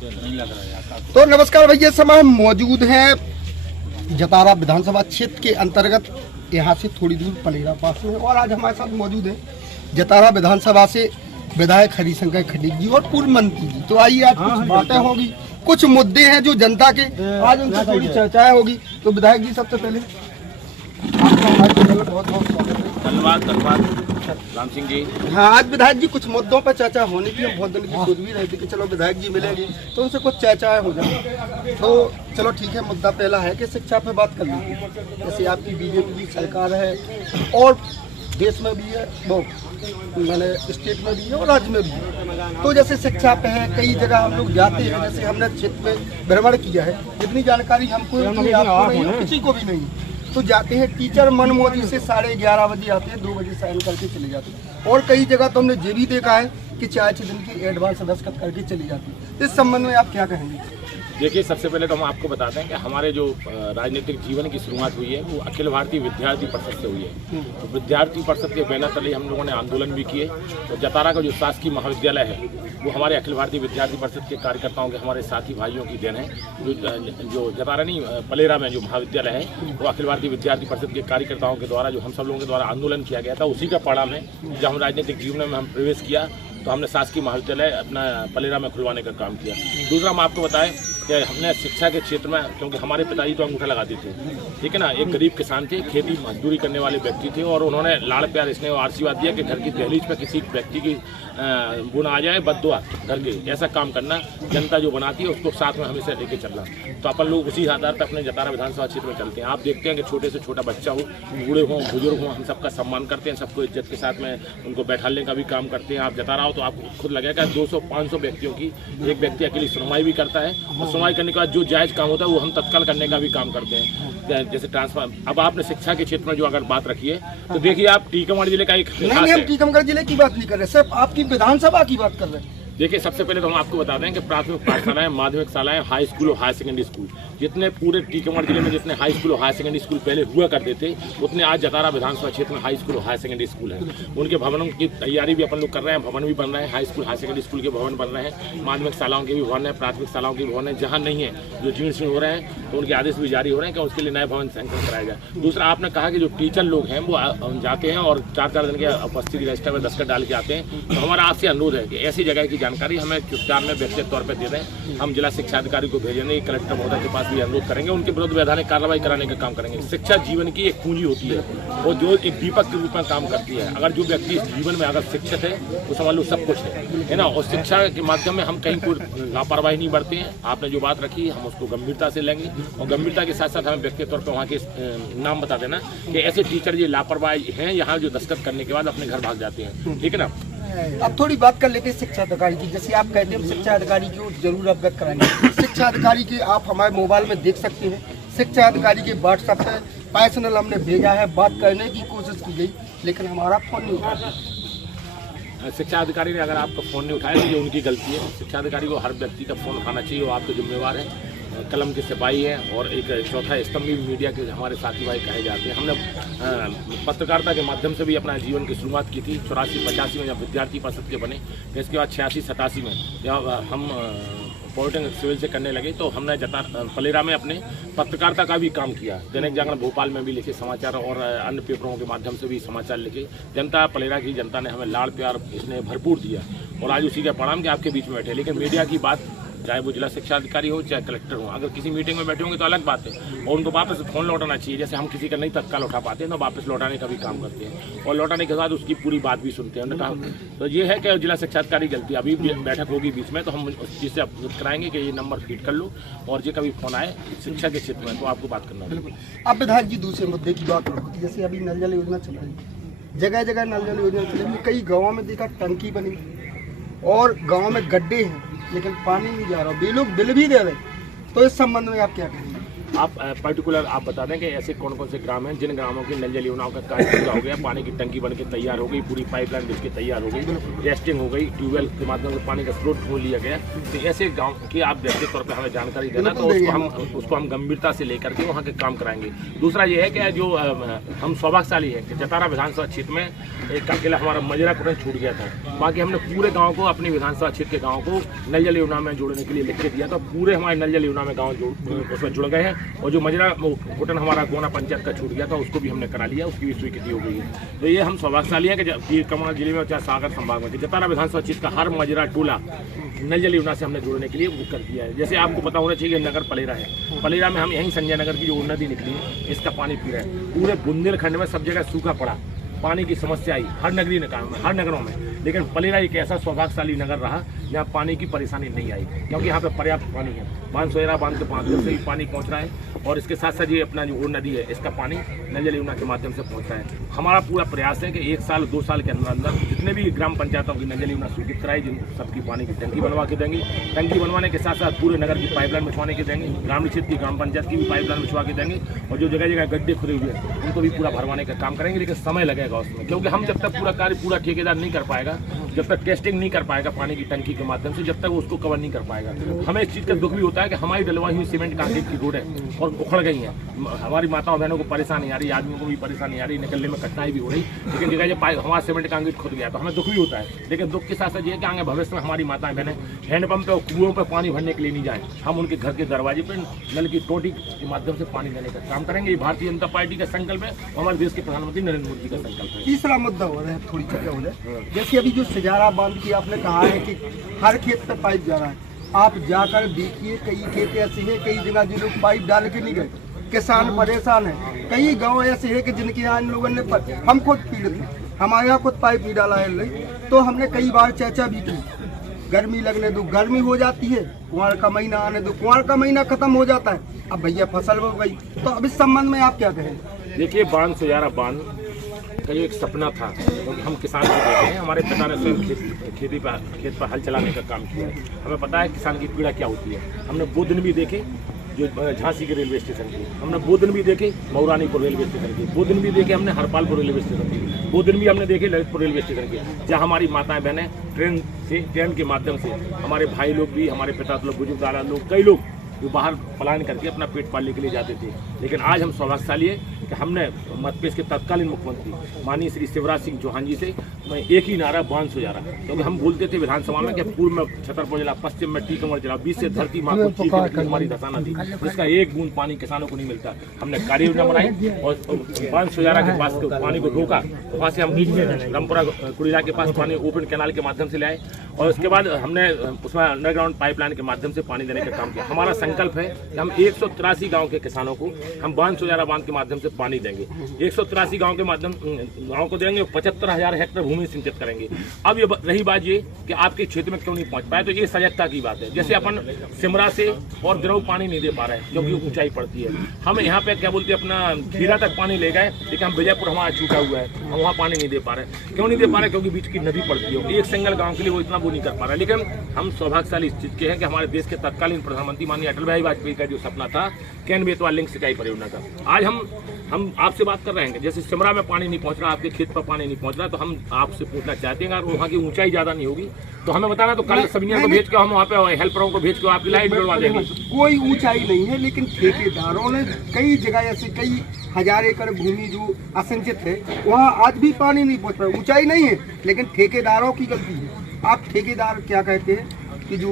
तो नमस्कार भैया, इस समय हम मौजूद हैं जतारा विधानसभा क्षेत्र के अंतर्गत, यहाँ से थोड़ी दूर पलेरा पास में, और आज हमारे साथ मौजूद हैं जतारा विधानसभा से विधायक हरिशंकर खटीक जी और पूर्व मंत्री जी। तो आइए, आज कुछ बातें होगी, कुछ मुद्दे हैं जो जनता के, आज उनसे थोड़ी चर्चाएं होगी। तो विधायक जी, सबसे पहले बहुत बहुत स्वागत है। धन्यवाद राम सिंह जी। हाँ, आज विधायक जी कुछ मुद्दों पर चर्चा होनी थी। हम बहुत दिन की सोच भी रहे थे कि चलो विधायक जी मिलेंगे तो उनसे कुछ चर्चाएं हो जाए। तो चलो ठीक है, मुद्दा पहला है कि शिक्षा पे बात कर लीजिए। जैसे आपकी बीजेपी की सरकार है और देश में भी है, वो मैंने स्टेट में भी है और राज्य में भी है। तो जैसे शिक्षा पे है, कई जगह हम लोग जाते हैं, जैसे हमने क्षेत्र में भ्रमण किया है, इतनी जानकारी हमको नहीं, आपको नहीं, किसी को भी नहीं। तो जाते हैं, टीचर मनमौजी से 11:30 बजे आते हैं, 2 बजे साइन करके चले जाते हैं। और कई जगह तो हमने ये भी देखा है कि 4-6 दिन की एडवांस दस्तखत करके चली जाती है। इस संबंध में आप क्या कहेंगे? देखिए, सबसे पहले तो हम आपको बताते हैं कि हमारे जो राजनीतिक जीवन की शुरुआत हुई है वो अखिल भारतीय विद्यार्थी परिषद से हुई है। तो विद्यार्थी परिषद के बैनर तले हम लोगों ने आंदोलन भी किए। तो जतारा का जो शासकीय महाविद्यालय है वो हमारे अखिल भारतीय विद्यार्थी परिषद के कार्यकर्ताओं के, हमारे साथी भाइयों की देन है। जो जतारा नहीं, पलेरा में जो महाविद्यालय है वो अखिल भारतीय विद्यार्थी परिषद के कार्यकर्ताओं के द्वारा, जो हम सब लोगों के द्वारा आंदोलन किया गया था, उसी का परिणाम है। जब हम राजनीतिक जीवन में हम प्रवेश किया तो हमने शासकीय महाविद्यालय अपना पलेरा में खुलवाने का काम किया। दूसरा, हम आपको बताएं कि हमने शिक्षा के क्षेत्र में, क्योंकि हमारे पिताजी तो अंगूठा लगाते थे, ठीक है ना, एक गरीब किसान थे, खेती मजदूरी करने वाले व्यक्ति थे, और उन्होंने लाड़ प्यार स्नेह और आशीर्वाद दिया कि घर की दहलीज पर किसी व्यक्ति की गुण आ जाए, बद्दुआ घर के, ऐसा काम करना, जनता जो बनाती है उसको साथ में हमेशा लेके चलना। तो अपन लोग उसी आधार पर अपने जतारा विधानसभा क्षेत्र में चलते हैं। आप देखते हैं कि छोटे से छोटा बच्चा हो, बूढ़े हों, बुजुर्ग हों, हम सबका सम्मान करते हैं, सबको इज्जत के साथ में उनको बैठाने का भी काम करते हैं। आप जतारा हो तो आपको खुद लगेगा 200-500 व्यक्तियों की एक व्यक्ति अकेली सुनवाई भी करता है, और सुनवाई करने के बाद जो जायज़ काम होता है वो हम तत्काल करने का भी काम करते हैं। जैसे ट्रांसफर, अब आपने शिक्षा के क्षेत्र में जो अगर बात रखी है तो देखिए, आप टीकमगढ़ जिले का एक नहीं, हम टीकमगढ़ जिले की बात नहीं कर रहे, सिर्फ आपकी विधानसभा की बात कर रहे हैं। देखिए, सबसे पहले तो हम आपको बता दें कि प्राथमिक पाठशालाएं, माध्यमिक शालाएं, हाई स्कूल और हाई सेकेंडरी स्कूल, जितने पूरे टीकमगढ़ जिले में जितने हाई स्कूल और हाई सेकेंडरी स्कूल पहले हुआ करते थे, उतने आज जतारा विधानसभा क्षेत्र में हाई स्कूल और हाई सेकेंडरी स्कूल है। उनके भवनों की तैयारी भी अपन लोग कर रहे हैं, भवन भी बन रहे हैं, high school high secondary school के भवन बन रहे हैं, माध्यमिक शालाओं के भी भवन है, प्राथमिक शालाओं के भी भवन है। जहाँ नहीं है, जो जीर्ण हो रहे हैं, तो उनके आदेश भी जारी हो रहे हैं कि उसके लिए नए भवन सैंक्शन कराया जाए। दूसरा, आपने कहा कि जो टीचर लोग हैं वो जाते हैं और 4-4 दिन के उपस्थिति रजिस्टर में दस्तखत डाल के आते हैं। तो हमारा आपसे अनुरोध है कि ऐसी जगह की जानकारी हमें में व्यक्तिगत तौर पर दे दें। हम जिला शिक्षा अधिकारी को भेजेंगे, कलेक्टर महोदय के पास भी अनुरोध करेंगे, उनके विरुद्ध वैधानिक कार्रवाई कराने का काम करेंगे। शिक्षा जीवन की एक पूंजी होती है और जो एक दीपक के रूप में काम करती है। अगर जो व्यक्ति इस जीवन में अगर शिक्षित है तो समझ लो सब कुछ है ना। और शिक्षा के माध्यम में हम कहीं कोई लापरवाही नहीं बरते हैं। आपने जो बात रखी हम उसको गंभीरता से लेंगे, और गंभीरता के साथ साथ हमें व्यक्तिगत तौर पर वहाँ के नाम बता देना कि ऐसे टीचर ये लापरवाही हैं यहाँ, जो दस्तखत करने के बाद अपने घर भाग जाते हैं, ठीक है ना। अब थोड़ी बात कर लेते हैं शिक्षा अधिकारी की। जैसे आप कहते हैं शिक्षा अधिकारी को जरूर अवगत कराएंगे। शिक्षा अधिकारी के आप हमारे मोबाइल में देख सकते हैं, शिक्षा अधिकारी के व्हाट्सएप पे पर्सनल हमने भेजा है, बात करने की कोशिश की गई, लेकिन हमारा फोन नहीं उठाया। शिक्षा अधिकारी ने अगर आपका फ़ोन नहीं उठाया तो ये उनकी गलती है। शिक्षा अधिकारी को हर व्यक्ति का फ़ोन उठाना चाहिए, वो आपके जिम्मेवार है, कलम के सिपाही हैं। और एक चौथा स्तंभ भी मीडिया के हमारे साथी भाई कहे जाते हैं। हमने पत्रकारिता के माध्यम से भी अपना जीवन की शुरुआत की थी 84-85 में, जब विद्यार्थी परिषद के बने। इसके बाद 86-87 में जब हम पॉलिटेक्निक सिविल से करने लगे तो हमने पलेरा में अपने पत्रकारिता का भी काम किया। दैनिक जागरण भोपाल में भी लिखे समाचार और अन्य पेपरों के माध्यम से भी समाचार लिखे। जनता, पलेरा की जनता ने हमें लाड़ प्यार इसने भरपूर दिया, और आज उसी का परिणाम कि आपके बीच में बैठे। लेकिन मीडिया की बात, चाहे वो जिला शिक्षा अधिकारी हो चाहे कलेक्टर हो, अगर किसी मीटिंग में बैठे होंगे तो अलग बात है, और उनको वापस फ़ोन लौटाना चाहिए। जैसे हम किसी का नहीं तत्काल उठा पाते हैं तो वापस लौटाने का भी काम करते हैं, और लौटाने के बाद उसकी पूरी बात भी सुनते हैं। उन्होंने कहा तो ये है कि जिला शिक्षा अधिकारी गलती, अभी बैठक होगी बीच में तो हम उस चीज़ से अवगत कराएंगे कि ये नंबर फीड कर लो, और ये कभी फ़ोन आए शिक्षा के क्षेत्र में तो आपको बात करना होगा। अब विधायक जी, दूसरे मुद्दे की बात होगी। जैसे अभी नल जल योजना चल रही है, जगह जगह नल जल योजना चल रही है, कई गाँवों में देखा टंकी बनी और गाँव में गड्ढे हैं, लेकिन पानी नहीं जा रहा, वे लोग बिल भी दे रहे। तो इस संबंध में आप क्या कहेंगे? आप पर्टिकुलर आप बता दें कि ऐसे कौन कौन से ग्राम हैं जिन ग्रामों की नल जल योजनाओं का कार्य पूरा हो गया, पानी की टंकी बन के तैयार हो गई, पूरी पाइपलाइन बिछ के तैयार हो गई, टेस्टिंग हो गई, ट्यूबवेल के माध्यम से पानी का स्रोत खोल लिया गया। तो ऐसे गांव की आप व्यक्तिगत तौर पर हमें जानकारी देना, तो उसको हम गंभीरता से लेकर के वहाँ के काम कराएंगे। दूसरा ये है कि जो हम सौभाग्यशाली है कि जतारा विधानसभा क्षेत्र में एक अकेला हमारा मजरा कुटन छूट गया था। बाकी हमने पूरे गाँव को, अपनी विधानसभा क्षेत्र के गाँव को नल जल योजना में जोड़ने के लिए लिख के दिया, तो पूरे हमारे नल जल योजना में गाँव उसमें जुड़ गए हैं। और जो मजरा कुटन हमारा गोना पंचायत का छूट गया था उसको भी हमने करा लिया, उसकी भी स्वीकृति हो गई है। तो ये हम सौभाग्यशाली है कि कमला जिले में चाहे सागर संभाग में जतारा विधानसभा क्षेत्र का हर मजरा टोला नल जल योजना से हमने जोड़ने के लिए वो कर दिया है। जैसे आपको पता होना चाहिए नगर पलेरा है, पलेरा में हम यहीं संजय नगर की जो नदी निकली है इसका पानी पी रहे हैं। पूरे बुंदेलखंड में सब जगह सूखा पड़ा, पानी की समस्या आई हर नगरीय निकायों में, हर नगरों में, लेकिन पलेरा एक ऐसा सौभाग्यशाली नगर रहा जहाँ पानी की परेशानी नहीं आई, क्योंकि यहाँ पे पर्याप्त पानी है। बानसोयरा बांध के 5 दिन से ही पानी पहुँच रहा है, और इसके साथ साथ ये अपना जो और नदी है इसका पानी नल जल योजना के माध्यम से पहुँच रहा है। हमारा पूरा प्रयास है कि 1 साल 2 साल के अंदर अंदर जितने भी ग्राम पंचायतों की नल जल योजना स्वीकृत कराई, जिन सबकी पानी की टंकी बनवा के देंगे। टंकी बनवाने के साथ साथ पूरे नगर की पाइपलाइन बिछवाने के देंगे, ग्रामीण क्षेत्र की ग्राम पंचायत की भी पाइपलाइन बिछवा के देंगे, और जो जगह जगह गड्ढे खुदे हुए हैं उनको भी पूरा भरवाने का काम करेंगे। लेकिन समय लगेगा उसमें, क्योंकि हम जब तक पूरा कार्य पूरा ठेकेदार नहीं कर पाएगा, जब तक टेस्टिंग नहीं कर पाएगा पानी की टंकी के माध्यम से, जब तक उसको कवर नहीं कर पाएगा। हमें इस चीज़ का दुख भी होता है कि हमारी डलवाई हुई सीमेंट कांक्रीट की रोड है और उखड़ गई है। हमारी माताओं बहनों को परेशानी आ रही, आदमियों को भी परेशानी आ रही, निकलने में कठिनाई भी हो रही, लेकिन जगह जब हमारा सीमेंट कांक्रीट खुद गया तो हमें दुख भी होता है। लेकिन दुख के साथ साथ ये कि आगे भविष्य में हमारी माताएं बहनें हैंडपंप पे और कुओं पर पानी भरने के लिए नहीं जाएं, हम उनके घर के दरवाजे पर नल की टोटी के माध्यम से पानी देने का काम करेंगे। ये भारतीय जनता पार्टी का संकल्प है, हमारे देश के प्रधानमंत्री नरेंद्र मोदी का संकल्प है। तीसरा मुद्दा हो रहा है, थोड़ी चर्चा हो जाए। जैसे अभी जो सजारा बांध की आपने कहा है कि हर खेत पे पाइप जा रहा है, आप जाकर देखिए कई खेत ऐसे हैं, कई जगह जो लोग पाइप डाल के नहीं गए, किसान परेशान है। कई गांव ऐसे हैं कि जिनके यहाँ इन लोगों ने, हम खुद पीड़ित हैं, हमारे यहाँ खुद पाइप नहीं डाला है, तो हमने कई बार चर्चा भी की, गर्मी लगने दो, गर्मी हो जाती है, कुंवर का महीना आने दो, कुंवर का महीना खत्म हो जाता है, अब भैया फसल हो गई। तो अब इस संबंध में आप क्या कहें? देखिए, बांध सजारा बांध का जो एक सपना था, क्योंकि हम किसान को देखे हैं, हमारे पिता ने स्वयं खेत पर हल चलाने का काम किया है, हमें पता है किसान की पीड़ा क्या होती है। हमने वो दिन भी देखे जो झांसी के रेलवे स्टेशन की, हमने वो दिन भी देखे मऊरानीपुर रेलवे स्टेशन की, वो दिन भी देखे हमने हरपालपुर रेलवे स्टेशन की, वो दिन भी हमने देखे ललितपुर रेलवे स्टेशन के, जहाँ हमारी माताएं बहनें ट्रेन के माध्यम से, हमारे भाई लोग भी, हमारे पिता लोग, बुजुर्ग दादा लोग, कई लोग जो बाहर पलायन करके अपना पेट पालने के लिए जाते थे। लेकिन आज हम सौभाग्यशाली है कि हमने मध्यप्रदेश के तत्कालीन मुख्यमंत्री माननीय श्री शिवराज सिंह चौहान जी से एक ही नारा बांध सजारा, क्योंकि हम बोलते थे विधानसभा में कि पूर्व में छतरपुर जिला, पश्चिम में टीकमगढ़ जिला, बीच से धरती माँ को चीख हमारी दशा न थी, जिसका एक बूंद पानी किसानों को नहीं मिलता। हमने कार्य योजना बनाई और बांध सजारा के पास पानी को रोका, वहाँ से हम रामपुरा कुड़ीला के पास पानी ओपन कैनाल के माध्यम से लाए, और उसके बाद हमने उसमें अंडरग्राउंड पाइपलाइन के माध्यम से पानी देने का काम किया। हमारा संकल्प है कि हम 183 गांव के किसानों को हम बांध सजारा बांध के माध्यम से पानी देंगे, 183 गांव के माध्यम गांव को देंगे, 75,000 हेक्टेयर भूमि सिंचित करेंगे। अब ये रही बात ये कि आपके क्षेत्र में क्यों नहीं पहुंच पाए, तो ये सजगता की बात है। जैसे अपन सिमरा से और दिनों पानी नहीं दे पा रहे हैं क्योंकि ऊंचाई पड़ती है, हम यहाँ पे क्या बोलते हैं अपना खीरा तक पानी ले गए, लेकिन हम विजयपुर हमारा छूटा हुआ है, हम वहाँ पानी नहीं दे पा रहे। क्यों नहीं दे पा रहे? क्योंकि बीच की नदी पड़ती है, एक सिंगल गाँव के लिए वो इतना वो नहीं कर पा रहा। लेकिन हम सौभाग्यशाली इस चीज के हैं कि हमारे देश के तत्कालीन प्रधानमंत्री माननीय अटल बिहारी वाजपेयी का जो सपना था कैन बेतवा लिंक सिंचाई परियोजना का, आज हम आपसे बात कर रहे हैं। जैसे सिमरा में पानी नहीं पहुंच रहा, आपके खेत पर पानी नहीं पहुंच रहा, तो हम आपसे पूछना चाहते हैं अगर वहाँ की ऊंचाई ज्यादा नहीं होगी तो हमें बताना, तो कल सब्जियों को भेज के हम वहाँ पे हेल्परों को भेज के आपकी लाइट जुड़वा देंगे। कोई ऊंचाई नहीं है, लेकिन ठेकेदारों ने कई जगह ऐसे कई हजार एकड़ भूमि जो असिंचित है वहाँ आज भी पानी नहीं पहुँच रहा। ऊंचाई नहीं है, लेकिन ठेकेदारों की गलती है। आप ठेकेदार क्या कहते हैं कि जो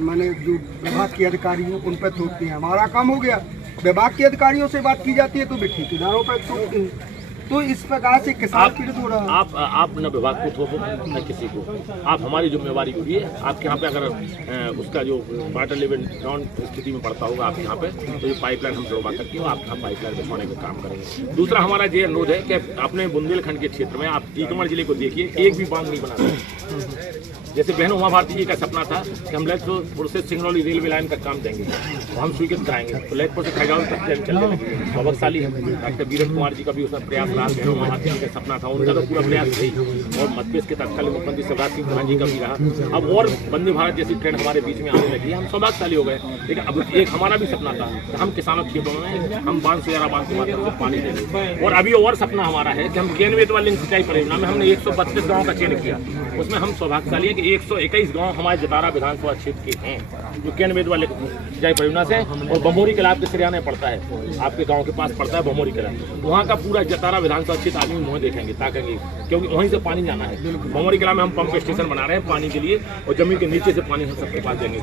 मैंने जो विभाग के अधिकारी हैं उन पर थोपते हैं, हमारा काम हो गया। विभाग के अधिकारियों से बात की जाती है तो वे ठेकेदारों पर थोपते हैं, तो इस प्रकार से किसान पीड़ित हो रहा है। आप न विभाग को थोपो न किसी को, आप हमारी जिम्मेवारी होगी है। आपके यहाँ पे अगर उसका जो वाटर लेवल डाउन स्थिति में पड़ता होगा आपके यहाँ पे, तो ये पाइपलाइन हम जुड़वा करके आप पाइपलाइन बिछवाने का काम करेंगे। दूसरा हमारा ये अनुरोध है कि अपने बुंदेलखंड के क्षेत्र में आप टीकमगढ़ जिले को देखिए, एक भी बांध नहीं बना रहे, जैसे बहन उमा भारती जी का सपना था कि हम ललितपुर से सिंगरौली रेलवे लाइन का काम देंगे, तो हम स्वीकृत कराएंगे। तो ललितपुर से खैगांव तक ट्रेन चलने लगी, सौभाग्यशाली है। डॉक्टर वीरेंद्र कुमार जी का भी उसमें प्रयास रहा, बहन उमा भारती जी का सपना था, उनका तो पूरा प्रयास रही। और मध्य प्रदेश के तत्कालीन मुख्यमंत्री शिवराज सिंह चौहान जी का भी रहा। अब और वंदे भारत जैसी ट्रेन हमारे बीच में आने लगी है, हम सौभाग्यशाली हो गए। लेकिन अब एक हमारा भी सपना था कि हम किसानों के खेतों में हम बांध से बांध के माध्यम से पानी देंगे। और अभी और सपना हमारा है कि हम केंद्रीय लिंक सिंचाई परियोजना में हमने 132 गाँव का चयन किया, उसमें हम सौभाग्यशाली है कि 121 गांव हमारे जतारा विधानसभा क्षेत्र के हैं जो केंद्रीय वाले सिंचाई परियोजना से। और बमोरी कला आपके सिरियाने पड़ता है, आपके गांव के पास पड़ता है बमोरी कला, वहाँ का पूरा जतारा विधानसभा क्षेत्र आदमी मुँह देखेंगे, ताकेंगे, क्योंकि वहीं से पानी जाना है। बमोरी कला में हम पंप स्टेशन बना रहे हैं पानी के लिए, और जमीन के नीचे से पानी हम सबके पास देंगे।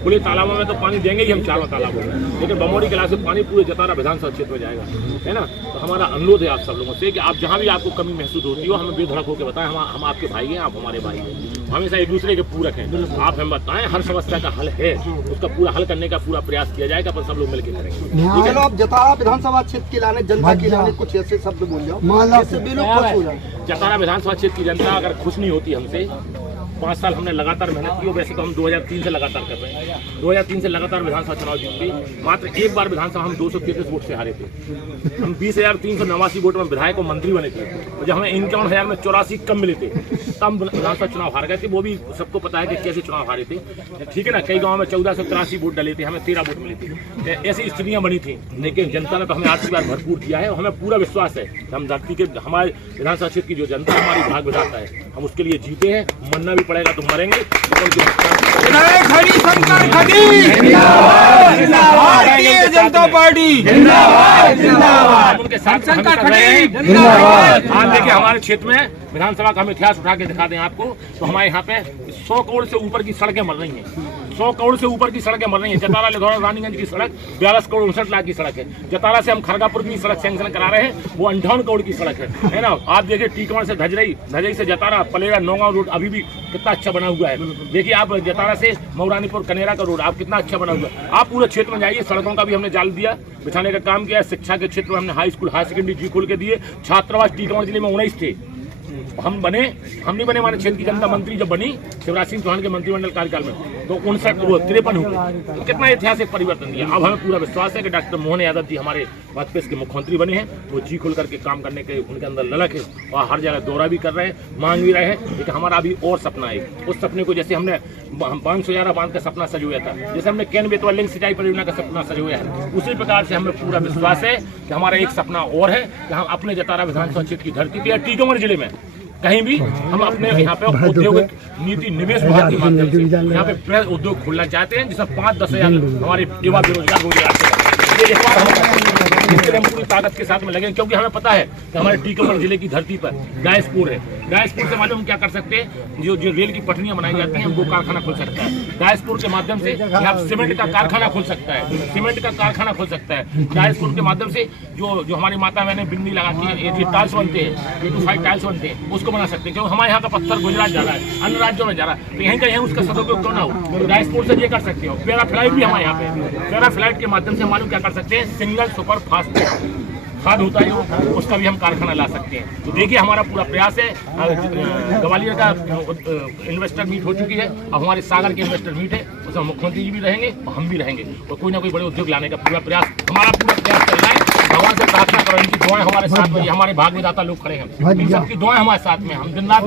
खुले तालाबों में तो पानी देंगे ही हम, चारों तालाबों में, लेकिन बमोरी कला से पानी पूरे जतारा विधानसभा क्षेत्र में जाएगा, है ना। तो हमारा अनुरोध है आप सब लोगों से कि आप जहाँ भी आपको कमी महसूस होती हो, हमें बेधड़क होकर बताएं। हम आपके भाई हैं, आप हमारे भाई हैं, हमेशा एक दूसरे के पूरक हैं। आप हमें बताएं, हर समस्या का हल है, उसका पूरा हल करने का पूरा प्रयास किया जाएगा, अपन सब लोग मिलकर करेंगे। चलो आप जतारा विधानसभा क्षेत्र के लाने जनता के लाने कुछ ऐसे शब्द बोल जाओ जिससे भी लोग खुश हो जाए। जतारा विधानसभा क्षेत्र की जनता अगर खुश नहीं होती हमसे, 5 साल हमने लगातार मेहनत की, वैसे तो हम 2003 से लगातार कर रहे हैं, 2003 से लगातार विधानसभा चुनाव जीते। मात्र एक बार विधानसभा हम 233 वोट से हारे थे। हम 20,389 वोट में विधायक और मंत्री बने थे, और जब हमें 51,000 में 84 कम मिले थे, तब विधानसभा चुनाव हार गए थे। वो भी सबको पता है कि कैसे चुनाव हारे थे, ठीक है ना। कई गाँव में 1483 वोट डले थे, हमें 13 वोट मिले थे। ऐसी स्थितियाँ बनी थी, लेकिन जनता ने तो हमें आशीर्वाद भरपूर किया है। हमें पूरा विश्वास है कि हम धरती के, हमारे विधानसभा क्षेत्र की जो जनता हमारी भाग विधाता है, हम उसके लिए जीते हैं। मरना भी पड़ेगा तो मरेंगे। भारतीय जनता पार्टी उनके साथ देखिए, हमारे क्षेत्र में विधानसभा का हम इतिहास उठा के दिखा दें आपको, तो हमारे यहाँ पे 100 करोड़ से ऊपर की सड़कें मर रही हैं। 100 करोड़ से ऊपर की सड़कें मर रही हैं। जतारा लिधौरा रानीगंज की सड़क 42 करोड़ 59 लाख की सड़क है। जतारा से हम खरगापुर की सड़क सैंक्शन करा रहे हैं, वो 58 करोड़ की सड़क है ना। आप देखिए टीकमगढ़ से धजरई से जतारा पलेरा नौगांव रोड अभी भी कितना अच्छा बना हुआ है। देखिए आप जतारा से मऊरानीपुर कनेरा का रोड आप कितना अच्छा बना हुआ है। आप पूरे क्षेत्र में जाइए, सड़कों का भी हमने जाल दिया, बिछाने का काम किया। शिक्षा के क्षेत्र में हमने हाई स्कूल हाई सेकेंडरी जी खोल के दिए। छात्रावास टीकमगढ़ जिले में 19 थे, हम नहीं बने हमारे क्षेत्र की जनता मंत्री जब बनी शिवराज सिंह चौहान के मंत्रिमंडल कार्यकाल में, तो 53 हो गए। तो कितना ऐतिहासिक परिवर्तन दिया। अब हमें पूरा विश्वास है कि डॉक्टर मोहन यादव जी हमारे मध्य प्रदेश के मुख्यमंत्री बने हैं, वो जी खोल करके काम करने के उनके अंदर ललक है, और हर जगह दौरा भी कर रहे हैं, मांग भी रहे हैं। लेकिन हमारा अभी और सपना है, उस सपने को जैसे हमने 511 बांध का सपना सजोया था, जैसे हमने केंद्रीय लिंक सिंचाई परियोजना का सपना सजोया है, उसी प्रकार से हमें पूरा विश्वास है कि हमारा एक सपना और है कि हम अपने जतारा विधानसभा क्षेत्र की धरती पर टीकमगढ़ जिले में कहीं भी हम अपने यहाँ पे औद्योगिक नीति निवेश विभाग के माध्यम से यहाँ पे प्रेस उद्योग खोलना चाहते हैं, जिसमें 5-10 हजार हमारे युवा बेरोजगार हो जाते हैं। ये एक बार इसके लिए हम पूरी ताकत के साथ में लगे, क्योंकि हमें पता है कि हमारे टीकमगढ़ जिले की धरती पर गायसपुर है। गायसपुर से मालूम हम क्या कर सकते हैं, जो रेल की पटरियां बनाई जाती हैं, वो कारखाना खोल सकता है। गायसपुर के माध्यम से यहाँ सीमेंट का कारखाना खोल सकता है, सीमेंट का कारखाना खोल सकता है। गायसपुर के माध्यम से जो हमारी माता बहने बिन्नी लगाती है, ये टाइल्स बनते हैं, 2-5 टाइल्स बनते हैं, उसको बना सकते हैं। क्योंकि हमारे यहाँ का पत्थर गुजरात जा रहा है, अन्य राज्यों में जा रहा है, तो यहीं का यहीं उसका सदुपयोग क्यों ना हो। गायसपुर से ये कर सकते हो। पैराफ्लाइट भी हमारे यहाँ पे, पैराफ्लाइट के माध्यम से मालूम क्या कर सकते हैं, सिंगल सुपर फास्ट खाद होता है, उसका भी हम कारखाना ला सकते हैं। तो देखिए हमारा पूरा प्रयास है। ग्वालियर का इन्वेस्टर मीट हो चुकी है, अब हमारे सागर के इन्वेस्टर मीट है, उसमें मुख्यमंत्री जी भी रहेंगे और हम भी रहेंगे, और कोई ना कोई बड़े उद्योग लाने का पूरा प्रयास हमारा चल रहा है। भगवान से प्रार्थना करो, इनकी दुआएं हमारे साथ में, हमारे भाग विधाता लोग खड़े हैं, इन सबकी दुआएं हमारे साथ में। हम दिन रात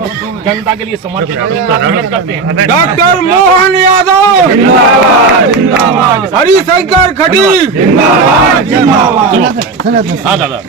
जनता के लिए समर्पित मेहनत करते हैं। डॉक्टर मोहन यादव, हरिशंकर खटी, हाँ दादा।